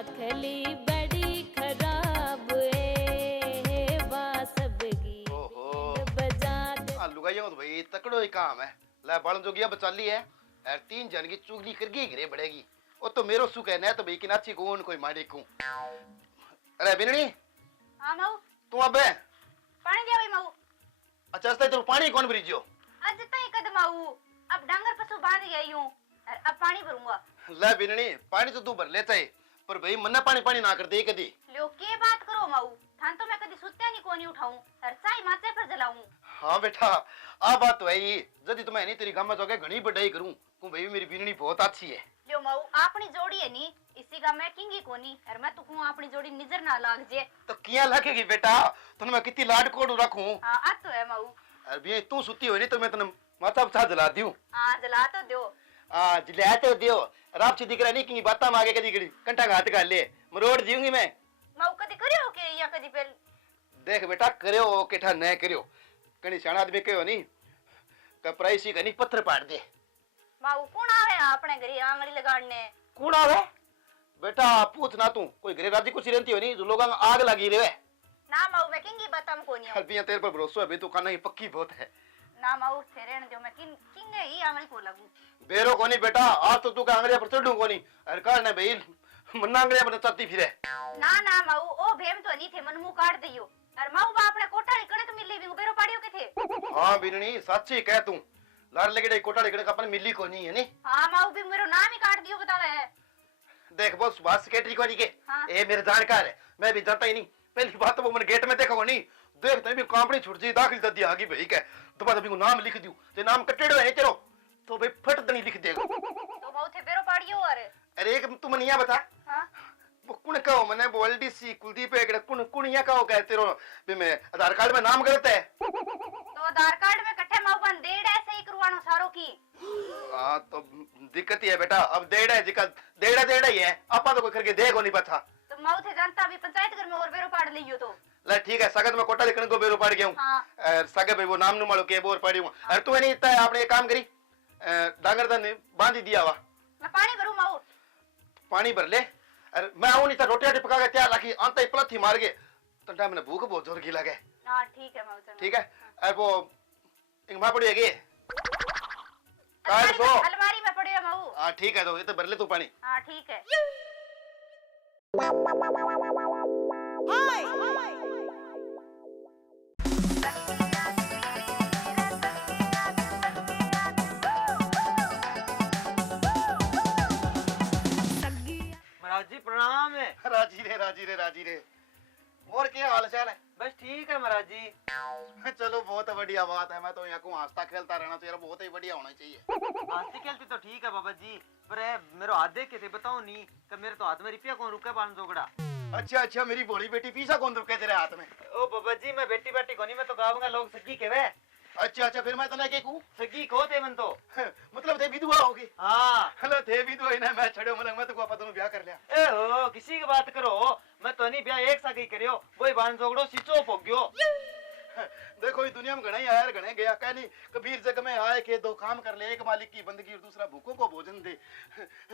आखली बड़ी खराब है बासबगी बजा दे। लुगाइया तो भाई तकड़ो ही काम है। ले बालन जोगिया बचा ली है और 3 जन की चुगली करके घरे बढ़ेगी। वो तो मेरो सुख है ना तो भाई किनाची कौन कोई मारी को। अरे बिननी हां माऊ तू अबे पानी दिया भाई माऊ। अच्छा अस्ते तो पानी कौन भरीजियो आज तई कद माऊ अब डांगर पशु बांध गई हूं और अब पानी भरूंगा। ले बिननी पानी तो तू भर लेता है पर भाई मन्ना पानी पानी ना कर दे कदी। लो के बात करो माऊ थान तो मैं कदी सुत्या नहीं कोनी उठाऊं और चाय माथे पर जलाऊं। हां बेटा आ बात तो है ही जदी तुम्हें नहीं तेरी गाम में जाके घणी बड़ाई करूं तू भाई मेरी बिननी बहुत अच्छी है। लो माऊ अपनी जोड़ी है नी इसी का मैं किंगी कोनी और मैं तो कहूं अपनी जोड़ी नजर ना लाग जे तो किया लगेगी बेटा तने मैं कितनी लाड कोड रखूं। हां आ तो है माऊ। अरे तू सुती हो नहीं तो मैं तने माथा पर जला दियो। हां जला तो दो। हां जला तो दियो राप से दिख रहा नहीं कि बाता मांगे कदी कदी कंटा घात कर ले मरोड़ जीऊंगी मैं। माऊ कदी करियो के या कदी पे देख बेटा करियो केठा न करियो कनी शाना आदमी कहो नहीं कपराइसी कनी पत्थर पाड़ दे। माऊ कौन आवे अपने घरे आंगली लगाने कौन आवे बेटा पूछ ना तू कोई घरे राजी कुछ रहती हो नहीं जो लोग आग लगी रहे। ना माऊ मैं किंगी बताम कोनी हूं। हल्पियां तेरे पर भरोसा है बे तू खाना ही पक्की बहुत है। ना माऊ फेरेन दो मैं किंगे ही आंगली को लगूं बेरो कोनी बेटा आज तो तू का आंगलियां पर चढ़ू कोनी अरे काल ने भाई मन्ना आंगलियां पर चलती फिरे। ना माऊ ओ भेम तो नहीं थे मन मुंह काट दियो और माऊ बाप ने कोठारी कणक मिली भी बेरो पाड़ियो के थे। हां बिननी सच्ची कह तू लाड़ लगड़े कोठारी कणक अपन मिली कोनी है नी। हां माऊ भी मेरो नाम ही काट दियो बतावे। देख बस बात सेक्रेटरी कोनी के हाँ। ए मेरे जानकार है मैं भी जानता ही नहीं। पहली बात तो वो मैंने गेट में देखा वो नहीं देखते भी कंपनी छुट जी दाखिल ददी आगी भाई के तो बाद अभी को नाम लिख दियो ते नाम कटेड़ो है चलो तो भाई फट दनी लिख देगा तो माऊ थे बेरो पाड़ियो अरे एक तू मनिया बता। हां वो कुण कहो मने बोल्डी सी कुलदीप एक कुण कुणिया कहो कह तेरो भी मैं आधार कार्ड में नाम गलत है तो आधार कार्ड में कट्ठे माऊ बन डेढ़ ऐसे ही करवानो सारो की। हां तो दिक्कत ही है बेटा अब डेढ़ है जिका डेढ़ ही है आपा तो कोई करके देखो नहीं पता तो माऊ थे जानता भी पंचायत घर में और बेरो पाड़ लियो तो ले ठीक है सगत में कोटा लिखने को बेरो पड़ गया हूं। हां सगे भाई वो नाम नु मालो के बोर पड़ी हूं अरे तू नहीं इतना आपने एक काम करी डांगर दन बांध दिया वा मैं पानी भरूं माऊ पानी भर ले अरे मैं आऊं नहीं तो रोटियां पका के तैयार रखी अंत ही पलथी मार के तो टाइम ने भूख बहुत जोर की लगे। हां ठीक है माऊ ठीक है अरे वो इंगमा पड़ी है काल सो अलमारी में पड़ियो माऊ। हां ठीक है तो ये तो भर ले तू पानी। हां ठीक है। महाराज जी प्रणाम है। राजी रे और क्या हाल चाल है। बस ठीक है महाराज जी। चलो बहुत बढ़िया बात है मैं तो यहाँ को हंसता खेलता रहना चाहिए बहुत ही बढ़िया होना चाहिए। हंसती खेलती तो ठीक है बाबा जी पर मेरे हाथ देख के थे बताओ नहीं कि मेरे तो हाथ में रुपया कौन रुका पान जोगड़ा। अच्छा मेरी बोली बेटी पीसा कौन रुके तेरे हाथ में। ओ बाबा जी मैं बेटी बेटी कोनी मैं तो गाँव का लोग सगी के वे। अच्छा फिर मैं तना के कहूं सगी को थे मन तो मतलब थे विधवा होगी। हाँ हेलो थे विधवा ना मैं छड़ो मतलब मैं तो को पता ब्याह कर लिया। ए हो किसी की बात करो मैं तो नहीं ब्याह एक सा ही करियो वही बान जोगड़ो सिचो हो गयो। देखो इस दुनिया में घणे आया घणे गया कह नहीं कबीर जग में आए के दो काम कर ले एक मालिक की बंदगी और दूसरा भूखों को भोजन दे।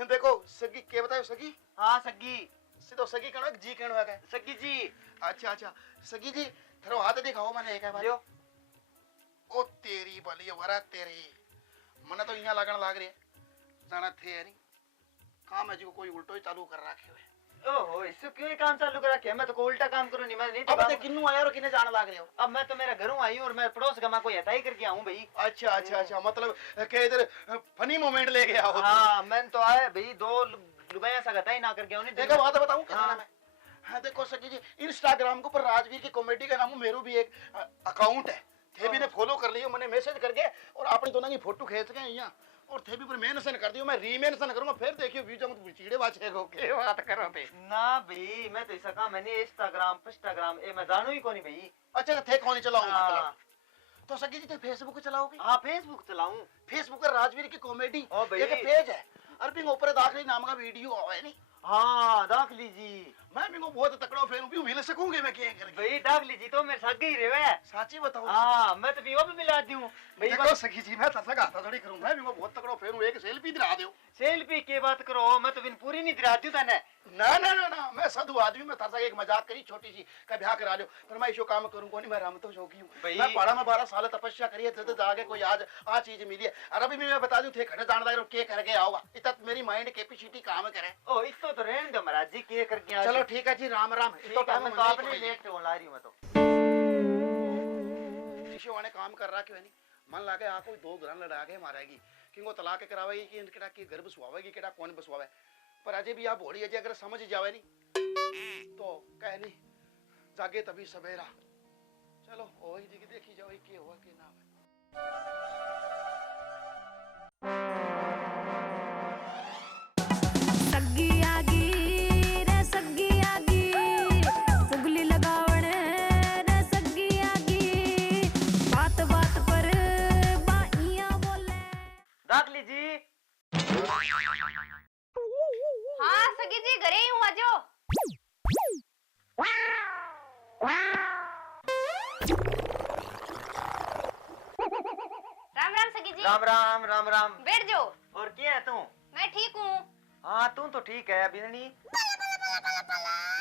देखो सगी के बताओ सगी। हाँ सगी सीधो सगी कहना जी कहना है सगी जी। अच्छा सगी जी थरो हाथ दिखाओ मैंने एक बार। ओ तेरी भली वरा तेरी मने तो यहाँ लगन लाग रही है जाना थे नहीं काम है जी कोई उल्टो ही चालू कर रखे हुए। ओहो इससे क्यों ही काम चालू कर रखे मैं तो कोई उल्टा काम करूं नहीं मैं नहीं अब ते किन्नू आया और किने जान लाग रहे हो। अब मैं तो मेरे घरों आई हूं और मैं पड़ोस का कोई हटाई करके आऊं भाई। अच्छा मतलब के इधर फनी मोमेंट ले गया हो। हां मैं तो आए भाई दो लुगाया सा हटाई ना करके आऊं नहीं देखो बात बताऊं क्या नाम है। हां देखो सकी जी इंस्टाग्राम के ऊपर राजवीर की कॉमेडी का नाम मेरो भी एक अकाउंट है थे भी ने फॉलो कर लियो मैंने मैसेज करके और अपनी दोनों की फोटो खींच के यहाँ और थे भी पर मेंशन कर दियो मैं रीमेंशन करूंगा फिर देखियो व्यूज मत चिड़े बाछे को के बात करो पे ना भाई मैं तो ऐसा काम मैंने इंस्टाग्राम ए मैं जानू ही कोनी भाई। अच्छा थे कौन चलाऊं मतलब तो सकी जी थे फेसबुक चलाओगे। हां फेसबुक चलाऊं फेसबुक पर राजवीर की कॉमेडी एक पेज है और भी ऊपर दाखिली नाम का वीडियो आवे नहीं। हां दाख लीजिए मैं भी बहुत तकड़ो फैन हूं मिल सकूंगे मैं क्या करके भाई दाख लीजिए तो मेरे साथ ही रहे साची बताओ। हां मैं तो भी वो भी मिला दूं भाई देखो सखी जी मैं तसका था थोड़ी करूं मैं भी बहुत तकड़ो फैन हूं एक सेल्फी दिला दो। सेल्फी की बात करो मैं तो बिन पूरी नहीं दिला दूं तने। ना मैं साधु आदमी मैं थारा एक मजाक करी छोटी सी का ब्याह करा लो पर मैं इसो काम करूं कोनी मैं राम तो जोगी हूं भाई- मैं पढ़ा में 12 साल तपस्या करी है तो जाके कोई आज आ चीज मिली है और अभी भी मैं बता दूं थे खड़े जानदार के करके आओगा इतना मेरी माइंड कैपेसिटी काम करे ओ इसको तो रहने दो महाराज जी के करके आ चलो ठीक है जी राम राम तो टाइम तो आपने लेट हो ला रही हूं मैं तो शीशे वाले काम कर रहा क्यों नहीं मन लागे आ कोई दो घर लड़ा के मारेगी कि वो तलाक करावेगी कि केड़ा की घर बसवावेगी केड़ा कौन बसवावे पर अजय भी आप भोली अजय अगर समझ जावे नहीं तो कह नहीं जागे तभी सवेरा चलो वही जी देखी जाओ के हुआ के ना हुआ सग्गी आगी रे सग्गी आगी सुगली लगावण रे सग्गी आगी बात बात पर बाइयां बोले दाखली जी हाँ सगी जी घरे ही हूँ आजो। राम राम सगी जी। राम राम राम राम। बैठ जाओ। और क्या है तू? मैं ठीक हूँ। हाँ तू तो ठीक है अभी नहीं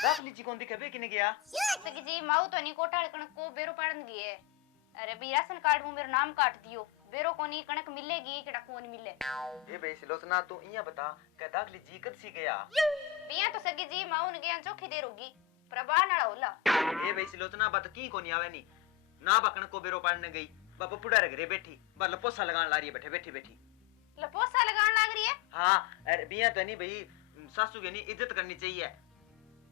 दाखली जी कौन दिखे बे किने गया सगी जी माऊ तो नहीं कोटाल कणक को बेरो पाड़न गई है। अरे भी राशन कार्ड में मेरा नाम काट दियो बेरो कोनी कणक मिलेगी केड़ा कोनी मिले। ए भाई सिलोचना तू इया बता के दाखली जी कद सी गया बिया तो सगी जी माऊ ने गया चौकी देर होगी प्रभा नाला होला। ए भाई सिलोचना बात की कोनी आवे नी ना बकन को बेरो पाड़ने गई बापा पुड़ा रे घरे बैठी बा लपोसा लगान ला रही है बैठे बैठी बैठी लपोसा लगान लाग रही है। हाँ अरे बिया तो नहीं भाई सासू की नहीं इज्जत करनी चाहिए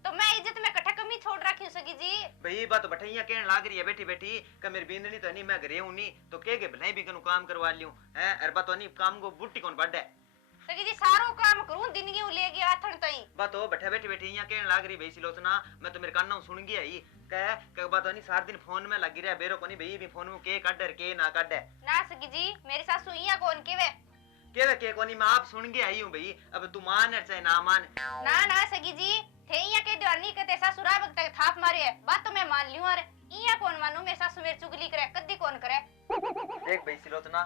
तो मैं इज्जत में कट्ठा कमी छोड़ रखी हूँ सगी जी। भाई बात बठैया कहने लाग रही है बैठी बैठी का मेरी बींदनी तो नहीं मैं घरे हूं नहीं तो के भलाई भी कनु काम करवा लियो हैं अरे बात तो नहीं काम को बुट्टी कौन बढ़े सगी जी सारो काम करूं दिन की लेगी आथन तई बात तो बैठे बैठी बैठी यहाँ कहने लाग रही भाई सिलोचना मैं तो मेरे कान सुन गया ही कह बात नहीं सारा दिन फोन में लगी रहा बेरो को नहीं भाई भी फोन में के काट के ना काट ना सगी जी मेरी सासू इया कौन केवे के कोनी मैं आप सुन गया ही हूँ भाई अब तू मान चाहे ना मान ना सगी जी थे इया के द्वार नहीं कहते सासू राब तक थाप मारे है बात तो मैं मान लियो अरे इया कौन मानू मेरी सासू मेरी चुगली करे कद्दी कौन करे। देख भाई सिलोचना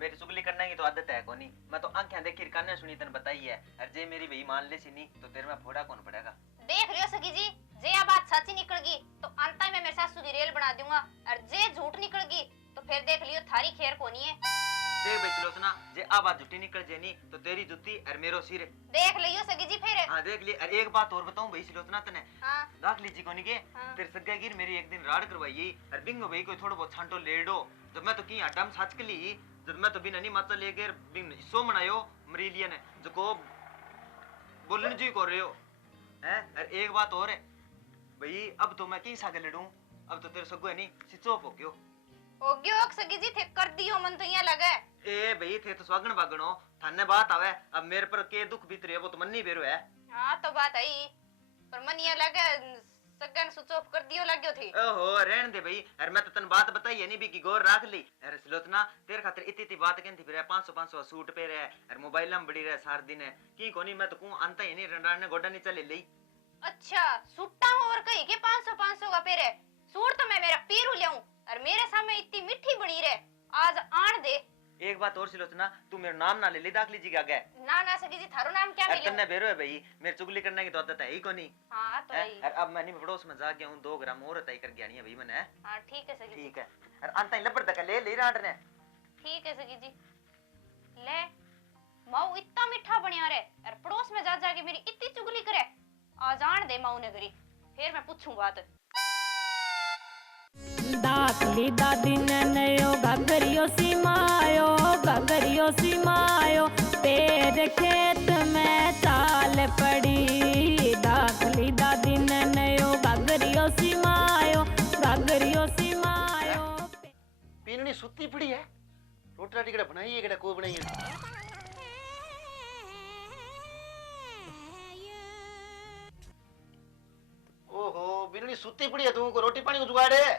मेरी चुगली करने की तो आदत है कोनी मैं तो आंखें देखी काने सुनी तन बताई है और जे मेरी भाई मान ले सी नहीं तो तेरे में फोड़ा कौन पड़ेगा। देख लियो सगी जी जे आ बात सच्ची निकल गई तो अंत में मेरी सासू की रेल बना दूंगा और जे झूठ निकल गई तो फिर देख लियो थारी खैर कोनी है। देख भाई सिलोचना जे आ बात झूठी निकल जेनी तो तेरी जुत्ती और मेरो सिर देख लियो सगी जी फिर। हाँ देख ली और एक बात और बताऊं भाई सिलोचना तने हाँ दाख लीजिए कोनी के हाँ। तेरे सग्गा गिर मेरी एक दिन राड करवाई और बिंगो भाई कोई थोड़ा बहुत छांटो लेडो जब मैं तो की अड्डम साच के ली जब मैं तो बिना नहीं मत ले गए बिंग सो मनायो मरीलियन है जो को बोलन जी को रहे हो हैं और एक बात और है भाई अब तो मैं की सागे लड़ूं अब तो तेरे सग्गो है नहीं सिचोप हो गयो हो गयो सगी जी थे कर दियो मन तो इया लगे ए भाई थे तो स्वागण बागणो थाने बात आवे अब मेरे पर के दुख बीत रहे वो तो मन नहीं बेरो है। हाँ तो बात है पर मन इया लगे सगन सुचोप कर दियो लाग्यो थी। ओहो रहन दे भाई अरे मैं तो तन बात बताई है नहीं भी की गौर रख ली अरे सिलोचना तेरे खातिर इतनी बात कहती फिर 500 सूट पे रहे और मोबाइल में बड़ी रहे सार दिन है की कोनी मैं तो कूं अंत ही नहीं रंडाने गोडा नहीं चले ली। अच्छा सूटा और कही के 500 का पेरे सूट तो मैं मेरा पीरू लेऊं और मेरे सामने इतनी मिठी बनी रहे आज आण दे। एक बात और सिलोचना तू मेरा नाम ना ले ली दाख लीजिएगा आगे ना सगी जी थारो नाम क्या अरे मिले। तन्ने बेरो है भाई मेरे चुगली करने की तो आदत है ही कोनी। हाँ तो है। अरे अब मैं नहीं पड़ोस में जा गया हूं 2 ग्राम और तय कर गया नहीं भाई मैंने। हाँ ठीक है सगी जी। ठीक है अरे अंत ही लपड़ तक ले राड ने ठीक है सगी जी ले माऊ इतना मीठा बनिया रे और पड़ोस में जा के मेरी इतनी चुगली करे आज आण दे माऊ ने घरी फिर मैं पूछूं बात। दाखली दादी ने नयो घगरियो सिमायो तेरे खेत में चाल पड़ी दाखली दादी ने नयो घगरियो सिमायो पीननी सुत्ती पड़ी है रोटी राटी केड़ा बनाई है केड़ा को बनाई है ओहो बिननी सुत्ती पड़ी है तू को रोटी पानी को जुगाड़ है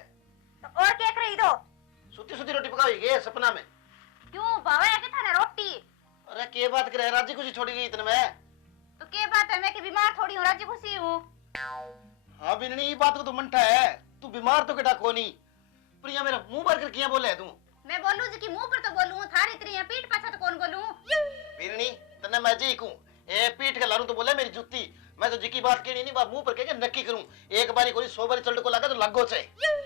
तो और क्या कर रही दो सुत्ती सुत्ती रोटी पकाई है सपना में क्यों बाबा के था ना रोटी। अरे के बात करे राजी खुशी छोड़ी गई इतने में तो के बात है मैं कि बीमार थोड़ी हूँ राजी खुशी हूँ। हाँ बिननी ये बात को तो मनता है तू बीमार तो केटा कोनी प्रिया मेरा मुंह भर कर किया बोले है तू मैं बोलूं जी कि मुंह पर तो बोलूं थारी इतनी है पीठ पाछा तो कौन बोलूं। बिननी तने मैं जी कहूं ए पीठ के लारू तो बोले मेरी जुत्ती मैं तो जिकी बात कहनी नहीं, मुंह पर कह के नक्की करूं। एक बारी कोई 100 बारी चलट को लगा तो लगो से।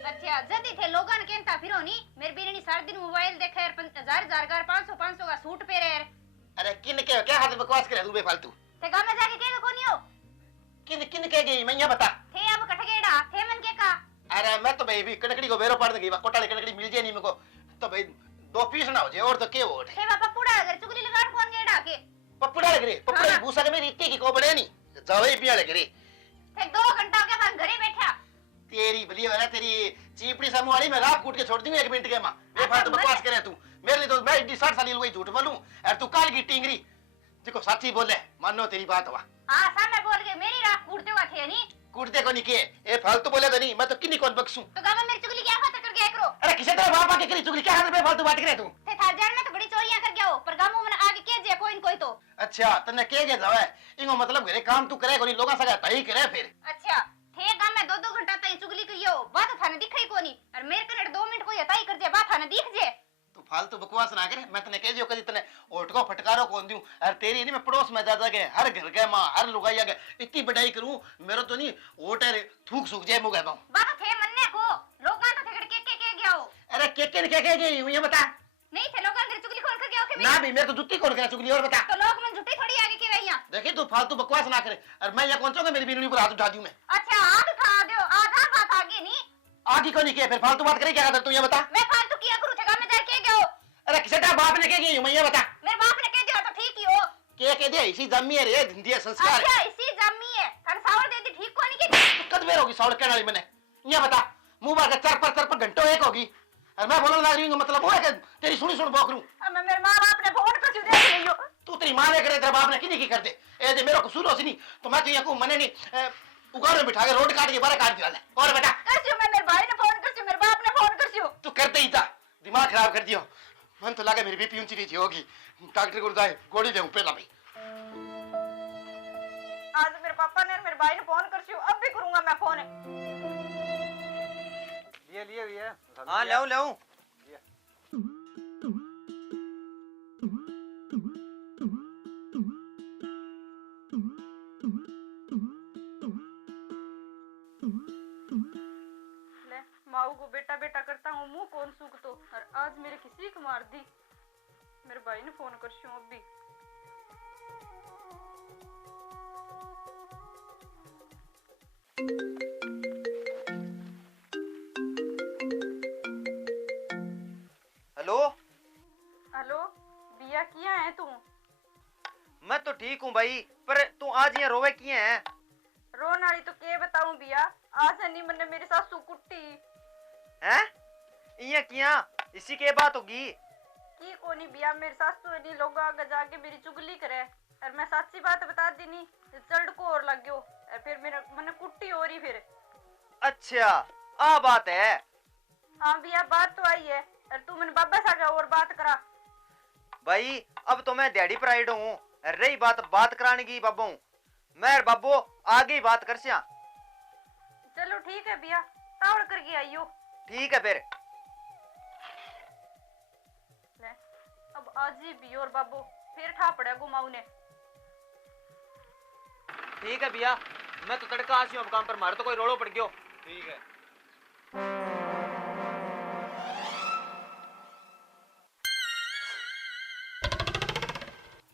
अच्छा जदी थे लोगन केनता फिरो नी मेरे बीरनी सारा दिन मोबाइल देखे यार 5000 का 500 का सूट पहरे यार। अरे किन के क्या हाथ बकवास करे तू बेफालतू। ते गांव में जाके केगा कोनी हो किन किन कह गई मैं बता। थे अब कटगेड़ा थे मन के का। अरे मैं तो भाई भी कनकड़ी को बेरो पाड़ गई, कोटाले कनकड़ी मिल जाए नहीं मेरे को तो भाई 2 पीस ना हो जाए और तो के हो। थे बापा पुड़ा अगर चुगली लगाड़ कौन गेड़ा के पप्पड़ा लग रही पप्पड़ा हाँ। भूसा के मेरी इतनी की को बड़े नहीं जावे पिया लग रही। थे 2 घंटा के बाद घरे बैठा तेरी बली वाला तेरी चीपड़ी समूह वाली मैं रात कूट के छोड़ दूंगी 1 मिनट के मां। बेफालतू बकवास करे तू मेरे लिए तो मैं 60 साल हुई झूठ बोलूं और तू काल की टिंगरी देखो सच्ची बोले मानो तेरी बात हुआ। हां सामने बोल के मेरी रात कूटते हुआ थे नी कूटते को नहीं के ए फालतू बोले तो नहीं मैं तो किन्हीं कौन बख्शूं। तो गांव में मेरी चुगली क्या खातिर कर गया करो। अरे किसे तेरे बाप आके करी चुगली क्या हाथ में फालतू बात करे तू। थे थार जान में तो बड़ी चोरियां कर गया हो पर गांव में आगे के जे कोई न कोई तो। अच्छा तने के गे जावे इनको मतलब घरे काम तू करे कोनी लोगा सगा तई करे फिर। अच्छा थे गांव में 2 घंटा तई चुगली करियो बात थाने दिखाई कोनी और मेरे कने 2 मिनट कोई हताई कर जे बात थाने दिख जे। तू फालतू बकवास ना करे मैं तने कह दियो कदी तने ओटको फटकारो कौन दूं और तेरी नहीं मैं पड़ोस में जा के हर घर के मां हर लुगाइया के इतनी बड़ाई करूं मेरो तो नहीं ओटे थूक सूख जाए मुंह गए बात थे मन्ने को लोगां तो ठगड़ के गया हो। अरे के गई ये बता नहीं थे लोगां घर चुगली कौन कर गया हो के ना भी मैं तो जुत्ती कौन करे चुगली और बता। तो लोग मन झूठी थोड़ी आगे के भैया देखी तू फालतू बकवास ना करे और मैं यहाँ कौन चाहूंगा मेरी बीननी पर हाथ उठा दूं मैं। अच्छा हाथ उठा दो आधा बात आगे नहीं आगे को नहीं किया फिर फालतू बात करे क्या कर तू ये बता। मैं फालतू किया करूं ठगा में जाके गया हो। अरे किसे तेरा बाप ने कह गई मैं ये बता। मेरे बाप ने कह दिया तो ठीक ही हो के कह दे इसी जम्मी है रे हिंदी संस्कार अच्छा इसी जम्मी है थाने सावर दे दी ठीक कोनी की कद बेर होगी सौड़ कहने वाली मैंने ये बता मुंह बार चर पर घंटों एक होगी और मैं बोलने लग रही हूँ मतलब वो है कि तेरी सुनी सुन बोकरूं। अब मैं मेरे मां बाप ने फोन कर दे रही हो तू तेरी मां ने करे तेरे बाप ने किनी की कर दे ए जे मेरा कसूर हो सी नहीं तो मैं तो यहाँ को मने नहीं उगाड़ में बिठा के रोड काट के बाहर काट दिया और बेटा करसियो मैं मेरे भाई ने फोन करसियो मेरे बाप ने फोन करसियो तू करते ही था दिमाग खराब कर दियो। मन तो लगा मेरी बीपी ऊंची नीची होगी डॉक्टर को जाए गोली दे पहला भाई। आज मेरे पापा ने मेरे भाई ने फोन करसियो अब भी करूंगा मैं फोन लिए भैया। हां ले माऊ को बेटा बेटा करता हूँ मुंह कौन सूख तो और आज मेरे किसी को मार दी। मेरे भाई ने फोन कर शू अभी हेलो हेलो बिया किया है तू। मैं तो ठीक हूँ भाई पर तू आज यहाँ रोवे किए है। रोन वाली तो के बताऊं बिया आज नहीं मैंने मेरी सासू कुट्टी हैं ये किया इसी के बात होगी की कोनी बिया मेरी सासू नहीं लोग आगे जाके मेरी चुगली करे और मैं सच्ची बात बता दी नहीं चढ़ को और लग गयो और फिर मेरा मैंने कुट्टी हो रही फिर। अच्छा आ बात है। हाँ बिया बात तो आई है और तू मैंने बाबा सागा और बात करा भाई अब तो मैं दिहाड़ी पर आइड हूँ रही बात कराने की बाबू मैं बाबू आगे ही बात कर सिया। चलो ठीक है बिया तावड़ करके आइयो। ठीक है फिर अब आज ही भी और बाबू फिर ठा पड़ा गुमाऊ ने। ठीक है भैया मैं तो तड़का आसी हूँ अब काम पर मारे तो कोई रोड़ो पड़ गयो। ठीक है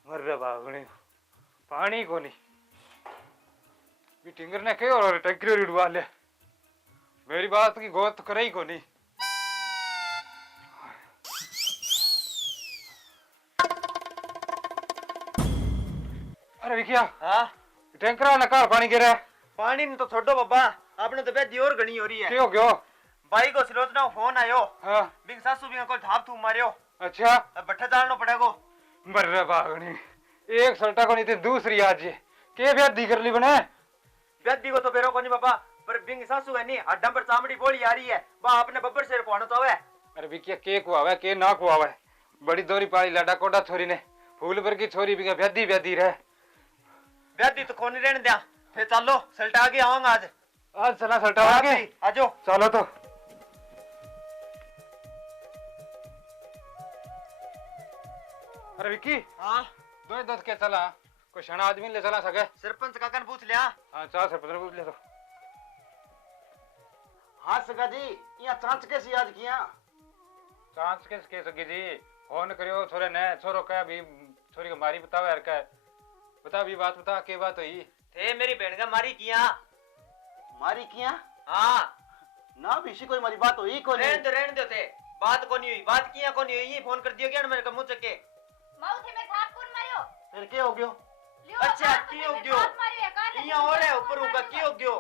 मर बागणी पानी को नहीं भी टिंगर ने कही और टंकी उड़वा ले मेरी बात की गौर तो करे ही को नहीं। अरे विकिया हाँ टैंकर नकार पानी गिरा पानी ने तो छोड़ो बाबा आपने तो बेदी और घनी हो रही है। क्यों क्यों भाई को सिलोचना फोन आयो हाँ बिग सासू भी को थाप थूप मारियो अच्छा अब बट्ठे डालनो पड़ेगो। मर बागणी एक सल्टा को नहीं थी दूसरी आज के ब्यादी कर ली बने बेदी को तो फेरो को नहीं बाबा पर बिंग सासू है नहीं अड्डम पर चामड़ी बोली आ रही है बा अपने बब्बर शेर को आना चाहे। अरे विकिया के कुआवा के ना कुआवा बड़ी दोरी पाली लाडा कोडा छोरी ने फूल पर की छोरी भी ब्यादी ब्यादी रहे बेदी तो कोनी रहने दिया फिर चलो सल्टा आगे आऊंगा आज चला सल्टा आगे आजो चलो तो। अरे विक्की हाँ दो दस के चला कोई शना आदमी ले चला सके। सरपंच काका ने पूछ लिया। हाँ चार सरपंच ने पूछ लिया तो। हाँ सगा जी यहाँ चांच कैसी आज किया? चांस के सगी जी फोन करियो छोरे ने, छोरो कह भी छोरी को मारी बताओ यार, कह बता भी बात बता के बात हुई। थे मेरी बहन का मारी किया। मारी किया? हाँ ना भी इसी कोई मारी बात हुई कोनी। रहने दो थे, बात को नहीं हुई, बात किया को नहीं हुई। ये फोन कर दियो क्या मेरे को मुंह चके। माऊ थे मैं थाप कौन मारियो? फिर क्या हो गयो? लियो अच्छा थाप की तो हो मैं गयो? थाप मारियो है, कान यहाँ और है ऊपर ऊपर की हो गयो?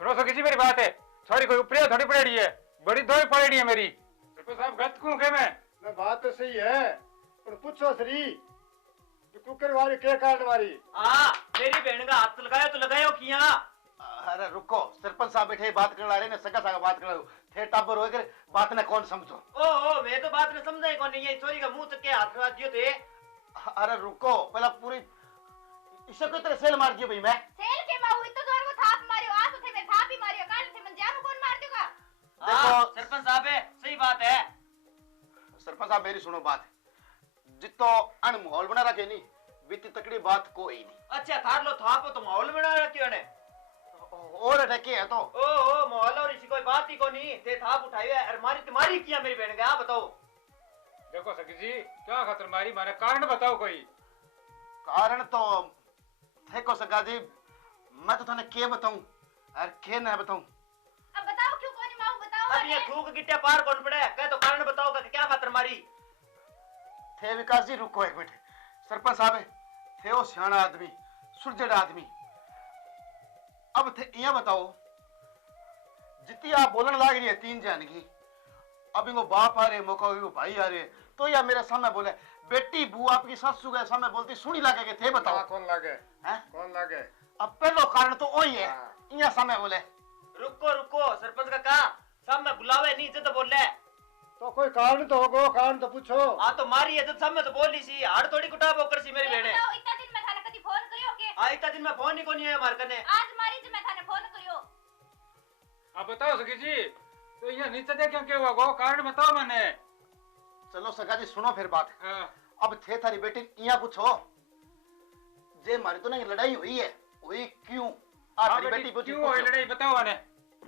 सुनो सगी जी मेरी बात है, छोरी कोई ऊपरी थोड़ी पड़ेड़ी है, बड़ी दो ही पड़ेड़ी है मेरी। सरपंच साहब गलत क्यों के मैं बात तो सही है पर पूछो श्री कुकर वाली के कारण मारी? हाँ मेरी बहन का हाथ लगायो तो लगायो किया। अरे रुको, सरपंच साहब बैठे बात करने आ रहे ने, सगा सागा बात करने थे टाबर होए कर बात ने कौन समझो। ओ मैं तो बात ने समझा ही कौन नहीं। ये चोरी का मुंह चके हाथ लगा दियो थे। अरे रुको पहला पूरी इसे कोई तरह सेल मार दियो भाई मैं। सेल के माऊ इतो जोर को थाप मारियो, आ तो थे मैं थाप ही मारियो, कान थे मन जानो कौन मार देगा? हाँ सरपंच साहब है, सही बात है। सरपंच साहब मेरी सुनो बात, जितो अन माहौल बना रखे नहीं बीती तकड़ी बात कोई नहीं। अच्छा थार लो थापो तो माहौल बना रखियो ने। और अटके है तो ओ माहौल और इसी कोई बात ही को नहीं थे। थाप उठाई है और मारी तुम्हारी किया मेरी बहन का, बताओ। देखो सगी जी क्या खातर मारी, मारे कारण बताओ कोई। कारण तो थे को सगा जी, मैं तो थाने के बताऊं और के ना बताऊं। अब बताओ क्यों कोनी माऊ, बताओ। अब ये थूक गिट्टिया पार कौन पड़े कह तो कारण बताओ कि क्या खातर मारी। थे विकास जी रुको एक मिनट, सरपंच साहब थे वो सियाना आदमी, सुरजड़ आदमी। अब थे यहाँ बताओ, जितनी आप बोलने लग रही है तीन जान की, अब इनको बाप आ रहे मौका भाई आ रहे, तो या मेरे सामने बोले बेटी बू आपकी सासू के सामने बोलती सुनी लगे के थे बताओ कौन लागे? हैं? कौन लागे? अब पहलो कारण तो वही है, यहाँ सामने बोले। रुको सरपंच का कहा सब में बुलावे नहीं इज्जत बोले। तो कोई कारण तो होगो, कारण तो पूछो। हाँ तो मारी है तो सब में तो बोली सी, हाड़ थोड़ी कुटा बोकर सी मेरी बहने। बताओ इतना दिन मैं थाने कदी फोन करियो के? हाँ इतना दिन में फोन ही को नहीं है मार कने। आज मारी जो मैं थाने फोन करियो। अब बताओ सगी जी तो यहाँ नीचे दे क्यों क्या हुआ गो, कारण बताओ मैंने। चलो सगा जी सुनो फिर बात। हाँ। अब थे थारी बेटी यहाँ पूछो, जे मारी तो नहीं लड़ाई हुई है, हुई क्यों? हाँ थारी बेटी पूछी, क्यों हुई पूछो। लड़ाई बताओ मैंने।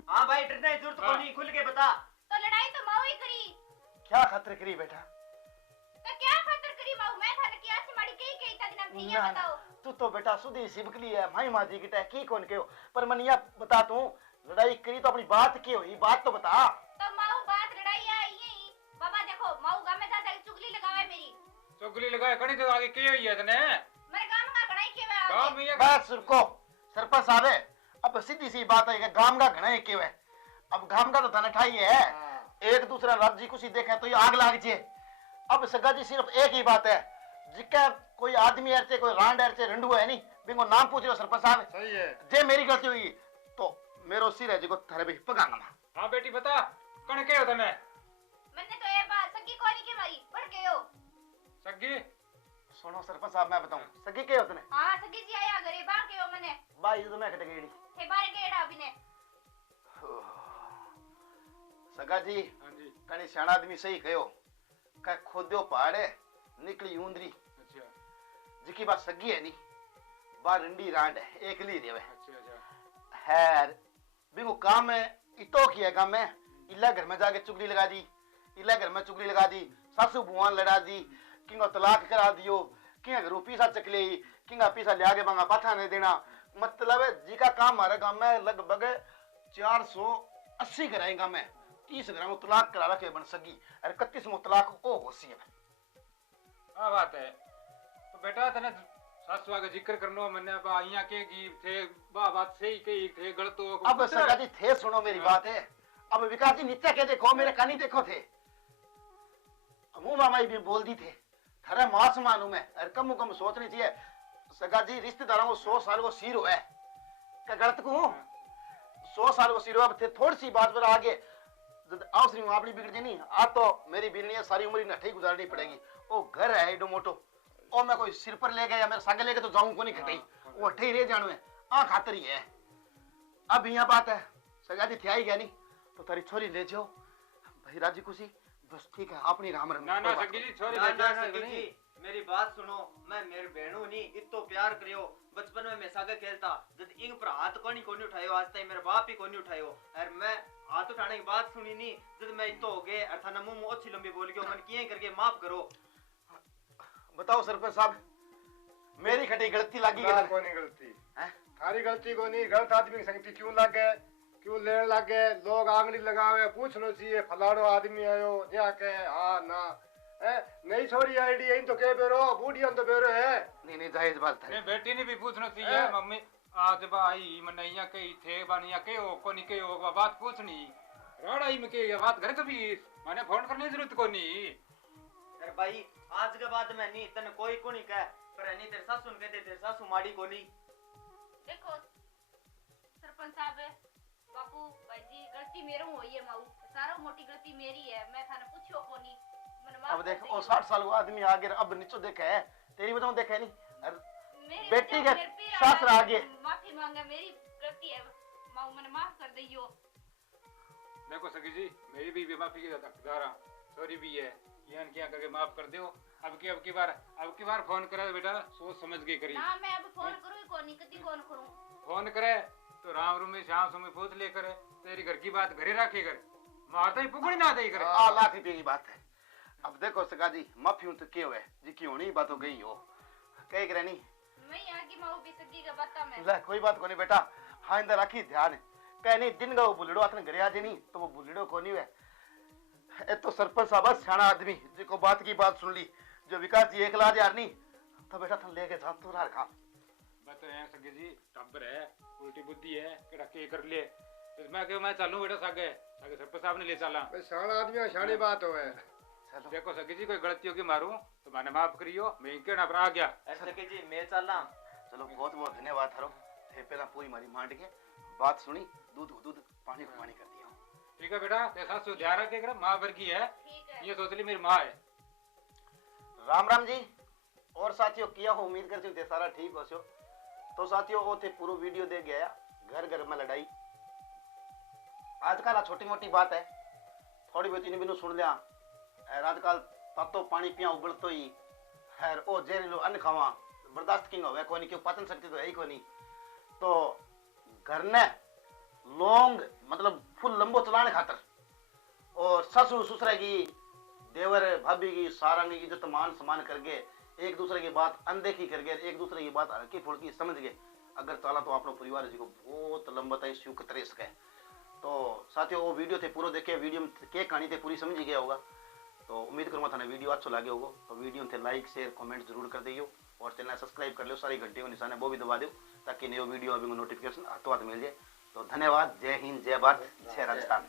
हाँ भाई डरने की जरूरत को नहीं, खुल के बता। तो लड़ाई तो माऊ ही करी। क्या खतर करी बेटा? तो क्या खतर करी माऊ, मैं थाने की आसी माड़ी के इतना दिन थी, ये ना, बताओ। तू तो बेटा सुधी सिबकली है, माई माजी की टह की कौन के पर मन या बता तू लड़ाई करी तो अपनी बात की हुई, बात तो बता। तो माऊ बात लड़ाई आई यही बाबा, देखो माऊ गामे दादा की चुगली लगावे मेरी। चुगली लगाए कड़ी तो आगे की हुई है तने मेरे गाम का घणाई केवे गांव में ये बस रुको सरपंच साहब, अब सीधी सी बात है कि गाम का घना एक है, अब गाम का तो धन ठाई है, एक दूसरा रब जी कुछ देखा तो ये आग लाग जे। अब सगा जी सिर्फ एक ही बात है, जिका कोई आदमी ऐसे कोई रांड ऐसे रंडू है नहीं, बिंगो नाम पूछ रहे हो सरपंच साहब। सही है। जे मेरी गलती हुई तो मेरो सिर है जिको थारे भी पगांगा। हाँ बेटी बता कण के हो तने। मैंने तो ये बात सगी कोनी के मारी बढ़ गए हो। सगी सुनो सरपंच साहब मैं बताऊं सगी के होतने हां सगी जी आया घरे बाहर के हो मने बाई तो मैं खटगेड़ी थे बाहर गेड़ा अभी ने। सगा जी हाँ जी कणी सियाणा आदमी सही कहो, का खोद्यो पहाड़ है निकली ऊंदरी, अच्छा जिकी बात सगी है नी बा रंडी रांड है एकली रेवे अच्छा अच्छा हैर बिंगो काम है इतो किया काम में इला घर में जाके चुगली लगा दी, इला घर में चुगली लगा दी, सासू बुआन लड़ा दी, किंगो तलाक करा दियो, किंगा घरों पीसा चकले, किंगा पीसा ले आगे मांगा पाथा नहीं देना। मतलब है जी का काम हमारे गांव में लगभग 480 घर है गांव में, 30 घर में तलाक करा रखे बन सगी और 31 तलाक ओ होसी है। हाँ बात है तो बेटा तने सासुआ का जिक्र करनो मैंने बा यहाँ के की थे बा बात सही कही थे गलत हो। अब सगा जी थे सुनो मेरी बात है, अब विकास जी नीचे के देखो मेरे कानी देखो थे, मुंह मामाई भी बोल दी थे थारा मां मानू मैं और कम सोचनी चाहिए। सगा जी रिश्तेदारों को 100 साल को सिर हुआ है, क्या गलत को 100 साल को सिर हुआ। अब थे थोड़ी सी बात पर आगे आवश्री आपड़ी बिगड़ जानी, आ तो मेरी बिलनी है सारी उम्र नठी गुजारनी पड़ेगी। वो घर है एडो मोटो, और मैं कोई सिर पर ले गया या मेरे संग लेके तो जाऊं को नहीं खटाई, वो अठे ही रह जानो है, आ खातर ही है। अब यहाँ बात है सगा जी थे आई गया नहीं तो तारी छोरी ले जाओ भाई राजी खुशी, बस ठीक है अपनी राम रम। ना ना सगी जी छोरी ना, ले जा ना, सगी सगी जी जी। मेरी बात सुनो, मैं मेरे बहनों नहीं इतो प्यार करियो। बचपन में मैं सागे खेलता, जब इंग पर हाथ कोनी उठायो, आज तक मेरा बाप ही कोनी उठायो। और मैं हाथ उठाने की बात सुनी नहीं, जब मैं इतो हो गए और थाना मुंह अच्छी लंबी बोल गयो, मन किए करके माफ करो। बताओ सरपंच साहब, मेरी खटी गलती लगी ना है कोनी गलती हैं? थारी गलती कोनी। गलत आदमी की संगति क्यों लागे, क्यों लेने लागे? लोग आंगली लगावे, पूछना चाहिए फलाणो आदमी आयो यहाँ के हाँ ना नहीं छोरी आईडी यही तो कह बेरो बूढ़िया तो बेरो है। नहीं जायज बात है। नहीं बेटी ने भी पूछना चाहिए मम्मी आज भाई मनैया कई थे बानिया के हो कोनी के हो बात पूछनी राड़ाई में के बात घर कभी मैंने फोन करने की जरूरत कोनी। अरे भाई आज के बाद मैं नहीं तने कोई को नहीं कह पर नहीं तेरे सासू ने कहते तेरे सासू माड़ी को नहीं। देखो सरपंच साहब बापू भाई जी गलती मेरो हुई है माऊ सारा मोटी गलती मेरी है मैं थाने पूछो कोनी मन माफ अब देख कर वो देगी। 60 साल का आदमी आगे अब नीचो देखा है, तेरी बताऊं देखा है नहीं। और मेरी बेटी वजह के मेरे पे शास्त्र आया, आगे। माफी मांगा मेरी गलती है माऊ मन माफ कर दियो। देखो सखी जी मेरी भी माफी की हकदार सॉरी भी है क्या करके माफ कर दो। अब की बार फोन करे बेटा सोच समझ के करी। ना मैं अब फोन करूं ही कोनी कदी कौन करूं। फोन करे तो राम रूम में श्याम सुमे पूछ ले करे तेरी घर की बात घरे रखे करे मारता ही पुगड़ी ना दे करे। 1 लाख रुपए की बात है। अब देखो सगा जी माफी तो क्यों है जी क्यों नहीं बात हो गई हो कह करे नहीं मैं यहाँ की माऊ भी सगी का बता मैं ले कोई बात को नहीं बेटा। हाँ इंदा रखी ध्यान कह नहीं दिन का वो बुलड़ो आथन घरे आज नहीं तो वो बुलड़ो को नहीं है। ए तो सरपंच साहब सियाना आदमी जिको बात की बात सुन ली जो विकास जी एक लाज यार नहीं तो बेटा थन लेके जा तू रहा खा बस है सगे जी टब्बर है उल्टी बुद्धि है केड़ा के कर ले मैं क्यों मैं चलूं बेटा सागे सागे सरपंच साहब ने ले चला। शाना आदमी शानी बात होवे। चलो देखो सगे जी कोई गलती होगी मारूं तो मैंने माफ करियो मैं केड़ा पर आ गया। ऐसे के जी मैं चलना। चलो बहुत बहुत धन्यवाद हरो थे पहला पूरी मारी मांड के बात सुनी दूध पानी को पानी कर दिया। ठीक है बेटा ते सासू ध्यान रखे कर मां वर्गी है ठीक है ये सोच ली मेरी मां है। राम राम जी और साथियों किया हो उम्मीद करती हूँ सारा ठीक हो सो। तो साथियों वो थे पूरा वीडियो दे गया घर घर में लड़ाई आजकल छोटी मोटी बात है थोड़ी बहुत इन बिनु सुन लिया आजकल तत्तो पानी पिया उबल तो ही खैर ओ जहरीलो अन्न खावा बर्दाश्त किंग हो कोई नहीं क्यों पाचन शक्ति तो है ही कोई नहीं तो घर ने लोंग मतलब फुल लंबो चलाने खातर और ससुर ससुरा की देवर भाभी की सारा की इज्जत मान सम्मान करके एक दूसरे की बात अनदेखी करके एक दूसरे की बात हल्की फुल्की समझ के अगर चला तो अपना परिवार जी को बहुत लंबा तय सुख तरह सके। तो साथियों वो वीडियो थे पूरा देखे वीडियो में क्या कहानी थे पूरी समझ गया होगा तो उम्मीद करूँगा थाने वीडियो अच्छा लगे होगा तो वीडियो थे लाइक शेयर कमेंट जरूर कर दियो और चैनल सब्सक्राइब कर लो सारी घंटे को निशान है वो भी दबा दो ताकि नयो वीडियो अभी नोटिफिकेशन हाथों हाथ मिल जाए। तो धन्यवाद। जय हिंद जय भारत जय राजस्थान।